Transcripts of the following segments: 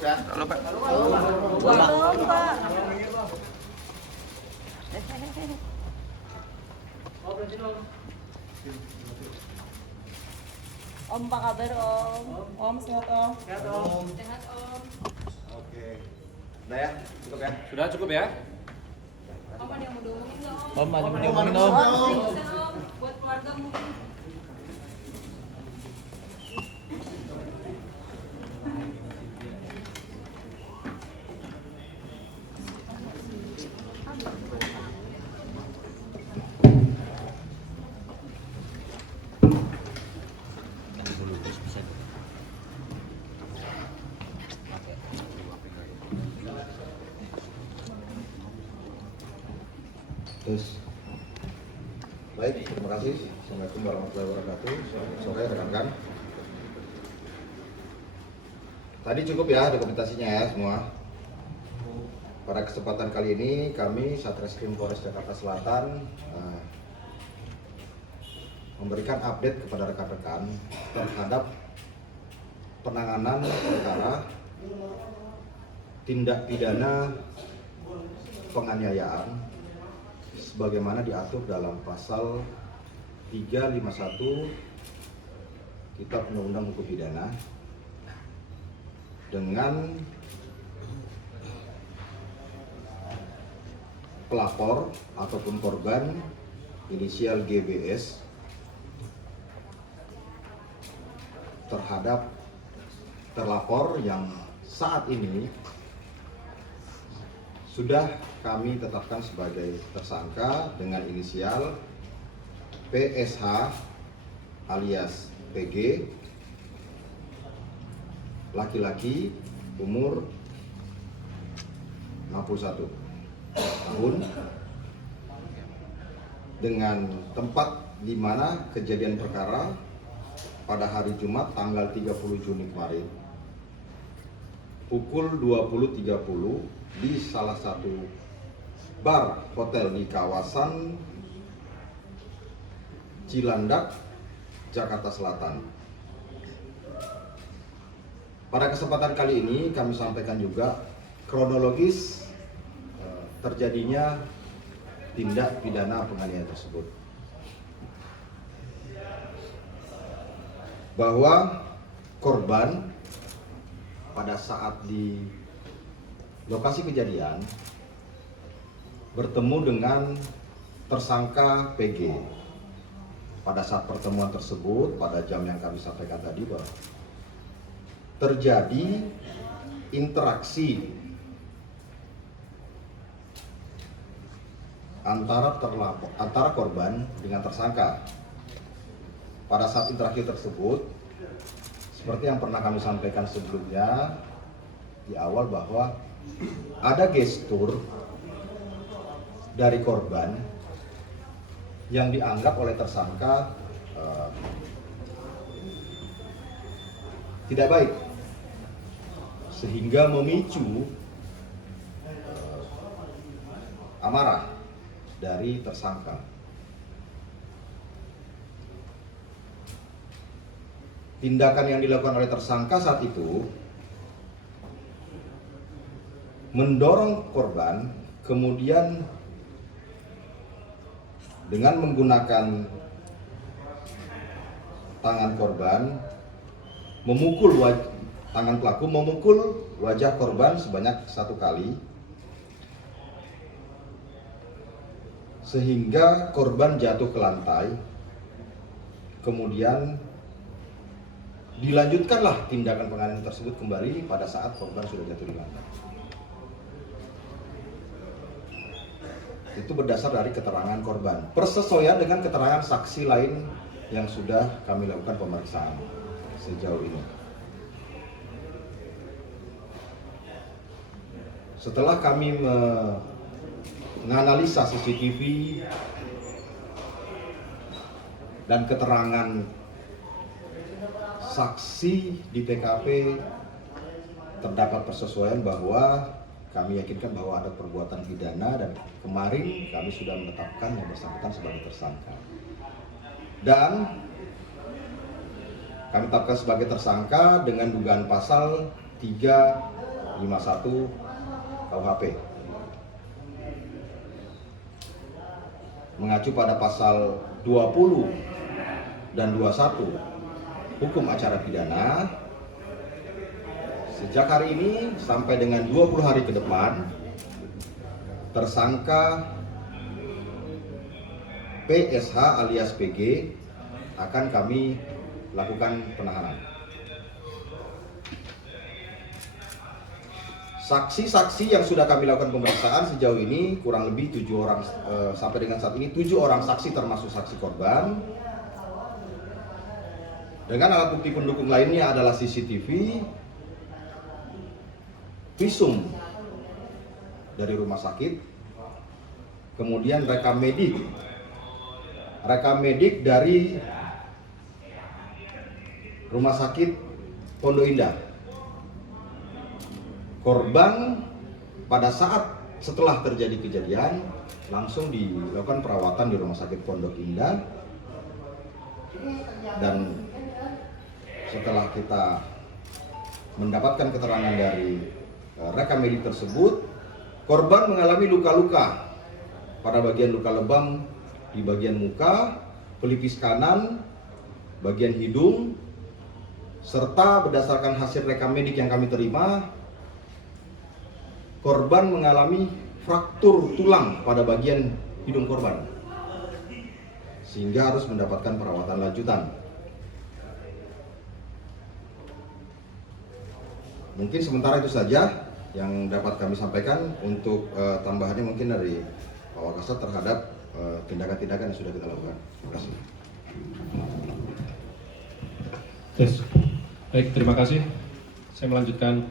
cukup ya. Tak lupa. Belum, Pak. Om, apa kabar, Om? Om, sehat, Om? Sehat Om. Sehat, Om. Oke. Udah ya, cukup ya. Sudah cukup ya? Om, ada yang mau diomongin nggak, Om? Om, ada yang mau diomongin, Om. Bisa, Om. Buat keluarga mungkin. Terus. Baik, terima kasih. Assalamualaikum warahmatullahi wabarakatuh. Selamat sore rekan-rekan. Tadi cukup ya dokumentasinya ya semua. Pada kesempatan kali ini kami Satreskrim Polres Jakarta Selatan memberikan update kepada rekan-rekan terhadap penanganan perkara tindak pidana penganiayaan sebagaimana diatur dalam pasal 351 Kitab Undang-Undang Hukum Pidana dengan pelapor ataupun korban inisial GBS terhadap terlapor yang saat ini sudah kami tetapkan sebagai tersangka dengan inisial PSH alias PG, laki-laki, umur 61 tahun, dengan tempat di mana kejadian perkara pada hari Jumat tanggal 30 Juni kemarin pukul 20.30 di salah satu bar hotel di kawasan Cilandak, Jakarta Selatan. Pada kesempatan kali ini kami sampaikan juga kronologis terjadinya tindak pidana penganiayaan tersebut. Bahwa korban pada saat di lokasi kejadian bertemu dengan tersangka PG. Pada saat pertemuan tersebut, pada jam yang kami sampaikan tadi, bahwa terjadi interaksi antara korban dengan tersangka. Pada saat interaksi tersebut, seperti yang pernah kami sampaikan sebelumnya di awal, bahwa ada gestur dari korban yang dianggap oleh tersangka tidak baik, sehingga memicu amarah dari tersangka. Tindakan yang dilakukan oleh tersangka saat itu mendorong korban, kemudian dengan menggunakan tangan korban tangan pelaku memukul wajah korban sebanyak 1 kali, sehingga korban jatuh ke lantai. Kemudian dilanjutkanlah tindakan penganiayaan tersebut kembali pada saat korban sudah jatuh di lantai. Itu berdasar dari keterangan korban, persesuaian dengan keterangan saksi lain yang sudah kami lakukan pemeriksaan sejauh ini. Setelah kami menganalisa CCTV dan keterangan saksi di TKP, terdapat persesuaian bahwa kami yakinkan bahwa ada perbuatan pidana, dan kemarin kami sudah menetapkan yang bersangkutan sebagai tersangka. Dan kami tetapkan sebagai tersangka dengan dugaan pasal 3 51 KUHP. Mengacu pada pasal 20 dan 21 Hukum Acara Pidana, sejak hari ini sampai dengan 20 hari ke depan, tersangka PSH alias PG akan kami lakukan penahanan. Saksi-saksi yang sudah kami lakukan pemeriksaan sejauh ini kurang lebih 7 orang, sampai dengan saat ini 7 orang saksi termasuk saksi korban. Dengan alat bukti pendukung lainnya adalah CCTV, visum dari rumah sakit, kemudian rekam medik dari rumah sakit Pondok Indah. Korban pada saat setelah terjadi kejadian langsung dilakukan perawatan di rumah sakit Pondok Indah, dan setelah kita mendapatkan keterangan dari rekam medik tersebut, korban mengalami luka-luka pada bagian luka lebam di bagian muka, pelipis kanan, bagian hidung, serta berdasarkan hasil rekam medik yang kami terima, korban mengalami fraktur tulang pada bagian hidung korban, sehingga harus mendapatkan perawatan lanjutan. Mungkin sementara itu saja yang dapat kami sampaikan. Untuk tambahannya mungkin dari Pak Wakasat terhadap tindakan-tindakan yang sudah kita lakukan. Terima kasih. Baik, terima kasih. Saya melanjutkan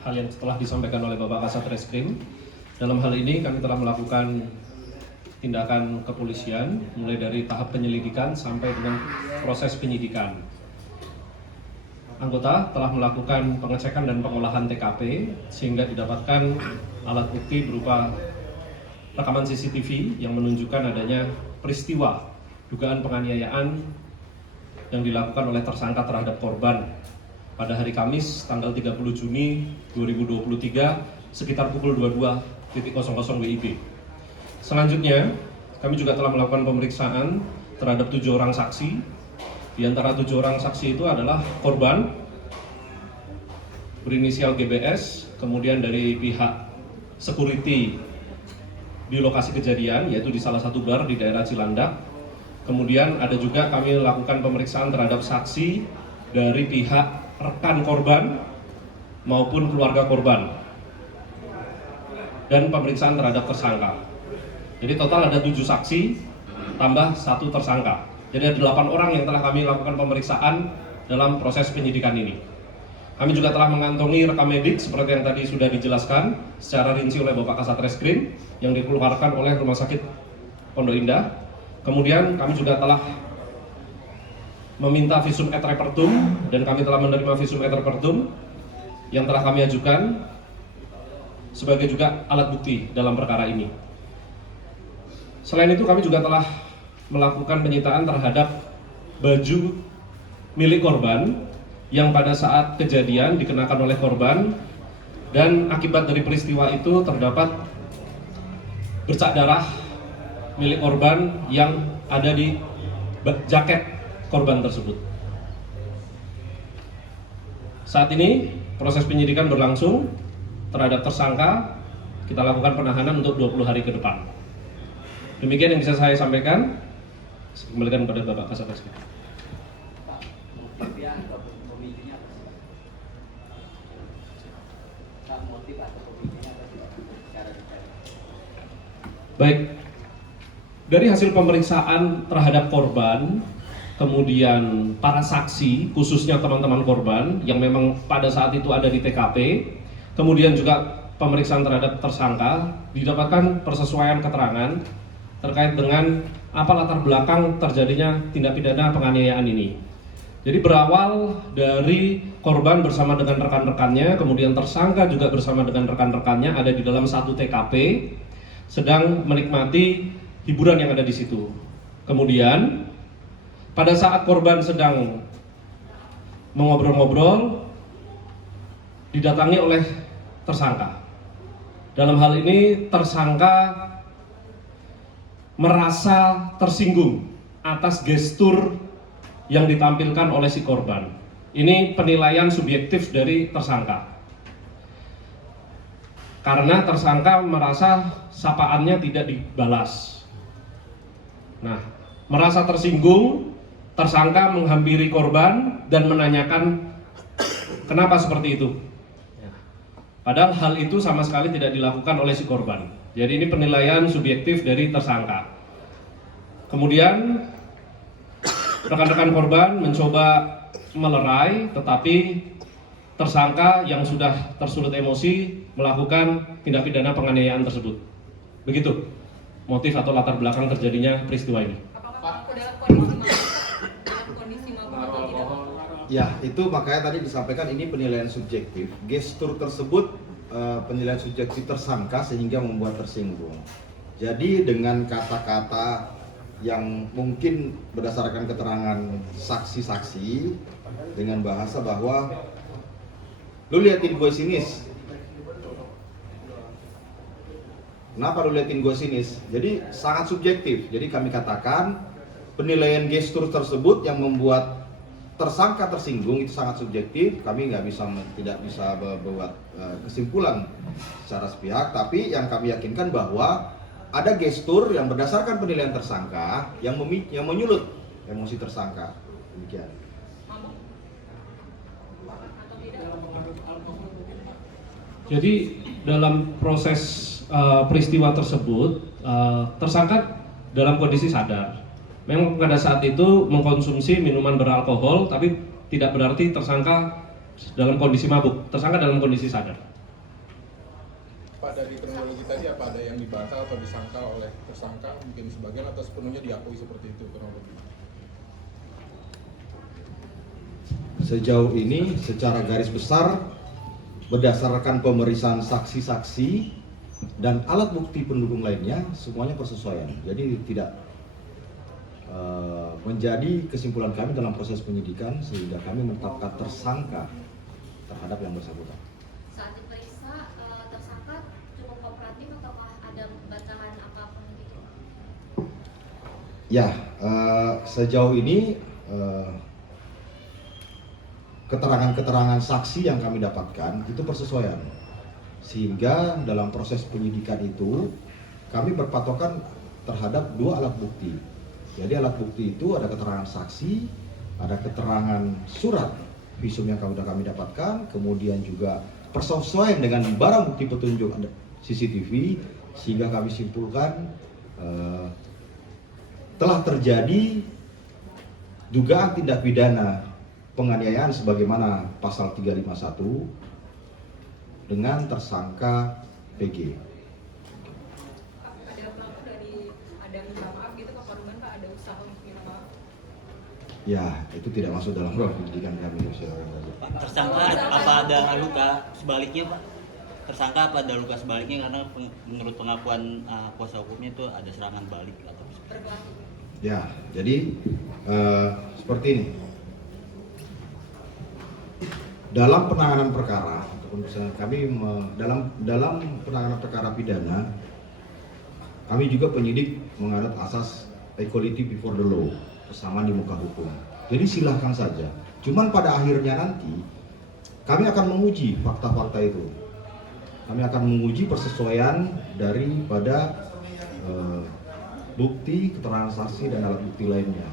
hal yang setelah disampaikan oleh Bapak Kasat Reskrim. Dalam hal ini kami telah melakukan tindakan kepolisian mulai dari tahap penyelidikan sampai dengan proses penyidikan. Anggota telah melakukan pengecekan dan pengolahan TKP sehingga didapatkan alat bukti berupa rekaman CCTV yang menunjukkan adanya peristiwa dugaan penganiayaan yang dilakukan oleh tersangka terhadap korban pada hari Kamis tanggal 30 Juni 2023 sekitar pukul 22.00 WIB. Selanjutnya, kami juga telah melakukan pemeriksaan terhadap 7 orang saksi. Di antara 7 orang saksi itu adalah korban berinisial GBS, kemudian dari pihak security di lokasi kejadian, yaitu di salah satu bar di daerah Cilandak. Kemudian ada juga kami lakukan pemeriksaan terhadap saksi dari pihak rekan korban maupun keluarga korban, dan pemeriksaan terhadap tersangka. Jadi total ada 7 saksi tambah 1 tersangka. Jadi ada 8 orang yang telah kami lakukan pemeriksaan dalam proses penyidikan ini. Kami juga telah mengantongi rekam medik seperti yang tadi sudah dijelaskan secara rinci oleh Bapak Kasat Reskrim yang dikeluarkan oleh Rumah Sakit Pondok Indah. Kemudian kami juga telah meminta visum et repertum, dan kami telah menerima visum et repertum yang telah kami ajukan sebagai juga alat bukti dalam perkara ini. Selain itu kami juga telah melakukan penyitaan terhadap baju milik korban yang pada saat kejadian dikenakan oleh korban, dan akibat dari peristiwa itu terdapat bercak darah milik korban yang ada di jaket korban tersebut. Saat ini proses penyidikan berlangsung terhadap tersangka. Kita lakukan penahanan untuk 20 hari ke depan. Demikian yang bisa saya sampaikan. Kembalikan kepada Bapak Kasat Reskrim. Baik, dari hasil pemeriksaan terhadap korban, kemudian para saksi, khususnya teman-teman korban yang memang pada saat itu ada di TKP, kemudian juga pemeriksaan terhadap tersangka, didapatkan persesuaian keterangan terkait dengan apa latar belakang terjadinya tindak pidana penganiayaan ini. Jadi berawal dari korban bersama dengan rekan-rekannya, kemudian tersangka juga bersama dengan rekan-rekannya ada di dalam satu TKP, sedang menikmati hiburan yang ada di situ. Kemudian pada saat korban sedang mengobrol-ngobrol, didatangi oleh tersangka. Dalam hal ini tersangka merasa tersinggung atas gestur yang ditampilkan oleh si korban. Ini penilaian subjektif dari tersangka. Karena tersangka merasa sapaannya tidak dibalas. Nah, merasa tersinggung, tersangka menghampiri korban dan menanyakan kenapa seperti itu. Padahal hal itu sama sekali tidak dilakukan oleh si korban. Jadi ini penilaian subjektif dari tersangka. Kemudian rekan-rekan korban mencoba melerai, tetapi tersangka yang sudah tersulut emosi melakukan tindak pidana penganiayaan tersebut. Begitu motif atau latar belakang terjadinya peristiwa ini. Apakah pelaku dalam kondisi mabuk? Dalam kondisi mabuk atau tidak? Ya, itu makanya tadi disampaikan ini penilaian subjektif. Gestur tersebut penilaian subjektif tersangka sehingga membuat tersinggung. Jadi dengan kata-kata yang mungkin berdasarkan keterangan saksi-saksi dengan bahasa bahwa lu liatin gue sinis. Kenapa lu liatin gue sinis? Jadi sangat subjektif. Jadi kami katakan penilaian gestur tersebut yang membuat tersangka tersinggung itu sangat subjektif. Kami tidak bisa membuat kesimpulan secara sepihak, tapi yang kami yakinkan bahwa ada gestur yang berdasarkan penilaian tersangka yang menyulut emosi tersangka. Demikian. Mabuk atau tidak? Jadi dalam proses peristiwa tersebut, tersangka dalam kondisi sadar. Memang pada saat itu mengkonsumsi minuman beralkohol, tapi tidak berarti tersangka dalam kondisi mabuk. Tersangka dalam kondisi sadar. Pak, dari kronologi tadi apa ada yang dibantah atau disangka oleh tersangka, mungkin sebagian atau sepenuhnya diakui seperti itu kronologi? Sejauh ini secara garis besar berdasarkan pemeriksaan saksi-saksi dan alat bukti pendukung lainnya semuanya persesuaian. Jadi tidak menjadi kesimpulan kami dalam proses penyidikan sehingga kami menetapkan tersangka terhadap yang bersangkutan. Saat diperiksa, tersangka cukup kooperatif ataukah ada bantahan apapun gitu? Ya, sejauh ini keterangan-keterangan saksi yang kami dapatkan itu persesuaian. Sehingga dalam proses penyidikan itu kami berpatokan terhadap dua alat bukti. Jadi alat bukti itu ada keterangan saksi, ada keterangan surat visum yang kami dapatkan, kemudian juga persesuaian dengan barang bukti petunjuk CCTV, sehingga kami simpulkan telah terjadi dugaan tindak pidana penganiayaan sebagaimana pasal 351 dengan tersangka PG. Ada pelaku ada minta maaf gitu ke korban, Pak, ada usaha untuk minta maaf? Ya, itu tidak masuk dalam ruang penyidikan kami. Pak, tersangka apa ada luka sebaliknya, Pak? Tersangka apa ada luka sebaliknya karena menurut pengakuan kuasa hukumnya itu ada serangan balik atau Berpelaku. Ya, jadi seperti ini. Dalam penanganan perkara ataupun misalnya kami dalam penanganan perkara pidana, kami juga penyidik menganut asas equality before the law, kesamaan di muka hukum. Jadi silahkan saja. Cuman pada akhirnya nanti kami akan menguji fakta-fakta itu. Kami akan menguji persesuaian daripada bukti, keterangan saksi dan alat bukti lainnya.